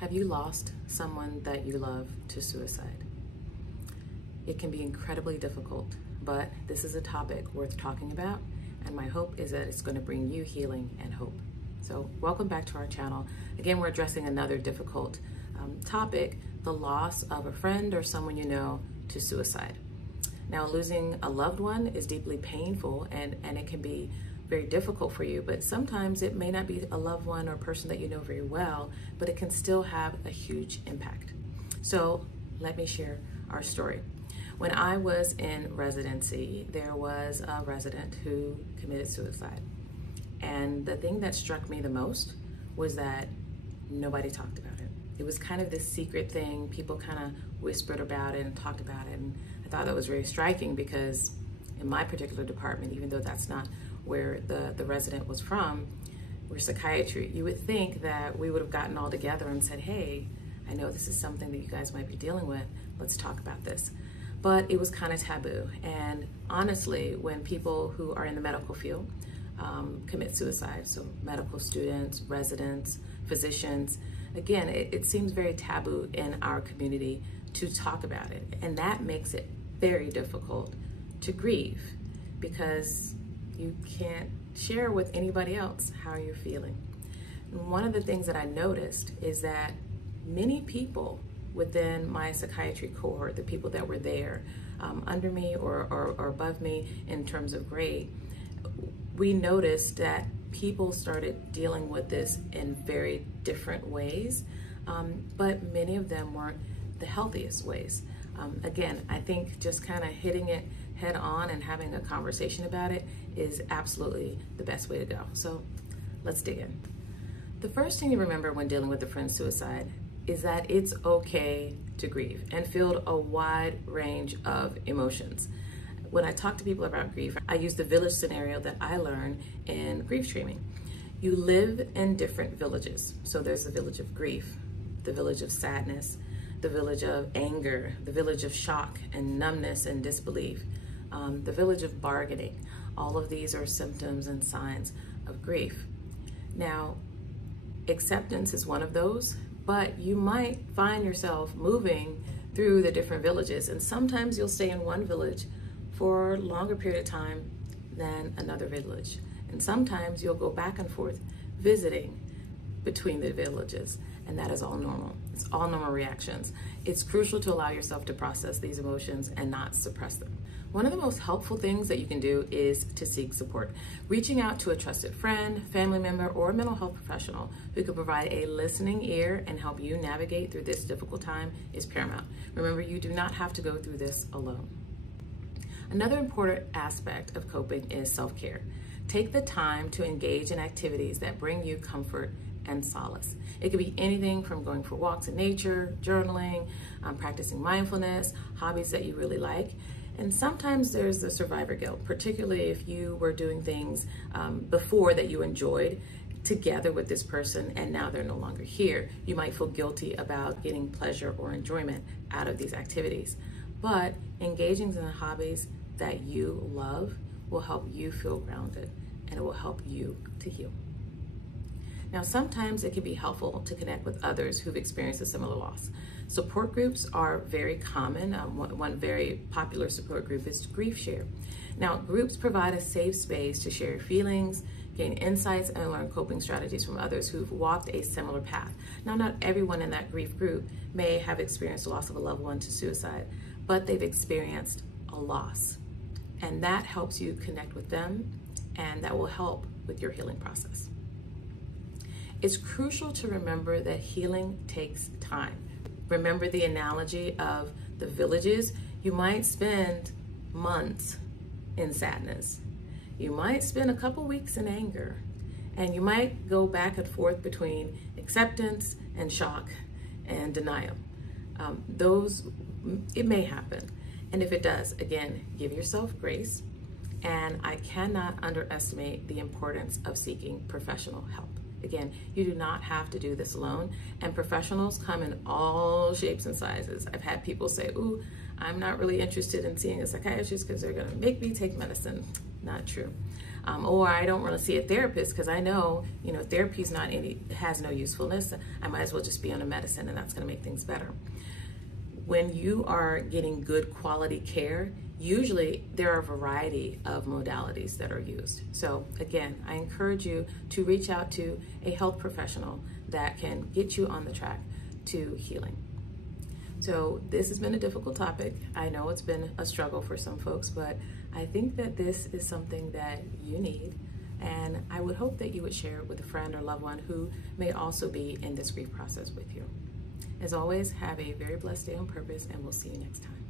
Have you lost someone that you love to suicide? It can be incredibly difficult, but this is a topic worth talking about, and my hope is that it's going to bring you healing and hope. So welcome back to our channel. Again, we're addressing another difficult topic, the loss of a friend or someone you know to suicide. Now, losing a loved one is deeply painful and it can be very difficult for you, but sometimes it may not be a loved one or person that you know very well, but it can still have a huge impact. So let me share our story. When I was in residency, there was a resident who committed suicide. And the thing that struck me the most was that nobody talked about it. It was kind of this secret thing. People kind of whispered about it and talked about it. And I thought that was very striking because in my particular department, even though that's not where the resident was from, we're psychiatry. You would think that we would have gotten all together and said, hey, I know this is something that you guys might be dealing with. Let's talk about this. But it was kind of taboo. And honestly, when people who are in the medical field commit suicide, so medical students, residents, physicians, again, it seems very taboo in our community to talk about it. And that makes it very difficult to grieve because you can't share with anybody else how you're feeling. And one of the things that I noticed is that many people within my psychiatry cohort, the people that were there under me or above me in terms of grade, we noticed that people started dealing with this in very different ways, but many of them weren't the healthiest ways. Again, I think just kind of hitting it head on and having a conversation about it is absolutely the best way to go. So let's dig in. The first thing you remember when dealing with a friend's suicide is that it's okay to grieve and feel a wide range of emotions. When I talk to people about grief, I use the village scenario that I learned in grief training. You live in different villages. So there's the village of grief, the village of sadness, the village of anger, the village of shock and numbness and disbelief, the village of bargaining. All of these are symptoms and signs of grief. Now, acceptance is one of those, but you might find yourself moving through the different villages, and sometimes you'll stay in one village for a longer period of time than another village. And sometimes you'll go back and forth visiting between the villages, and that is all normal. It's all normal reactions. It's crucial to allow yourself to process these emotions and not suppress them. One of the most helpful things that you can do is to seek support. Reaching out to a trusted friend, family member, or a mental health professional who can provide a listening ear and help you navigate through this difficult time is paramount. Remember, you do not have to go through this alone. Another important aspect of coping is self-care. Take the time to engage in activities that bring you comfort and solace. It could be anything from going for walks in nature, journaling, practicing mindfulness, hobbies that you really like. And sometimes there's the survivor guilt, particularly if you were doing things before that you enjoyed together with this person and now they're no longer here. You might feel guilty about getting pleasure or enjoyment out of these activities. But engaging in the hobbies that you love will help you feel grounded and it will help you to heal. Now, sometimes it can be helpful to connect with others who've experienced a similar loss. Support groups are very common. One very popular support group is Grief Share. Now, groups provide a safe space to share your feelings, gain insights, and learn coping strategies from others who've walked a similar path. Now, not everyone in that grief group may have experienced the loss of a loved one to suicide, but they've experienced a loss. And that helps you connect with them, and that will help with your healing process. It's crucial to remember that healing takes time. Remember the analogy of the villages. You might spend months in sadness. You might spend a couple weeks in anger, and you might go back and forth between acceptance and shock and denial. It may happen. And if it does, again, give yourself grace. And I cannot underestimate the importance of seeking professional help. Again, you do not have to do this alone, and professionals come in all shapes and sizes. I've had people say, ooh, I'm not really interested in seeing a psychiatrist because they're gonna make me take medicine. Not true. Or I don't want to see a therapist because I know, therapy has no usefulness. I might as well just be on a medicine, and that's going to make things better. When you are getting good quality care, usually there are a variety of modalities that are used. So again, I encourage you to reach out to a health professional that can get you on the track to healing. So this has been a difficult topic. I know it's been a struggle for some folks, but I think that this is something that you need, and I would hope that you would share it with a friend or loved one who may also be in this grief process with you. As always, have a very blessed day on purpose, and we'll see you next time.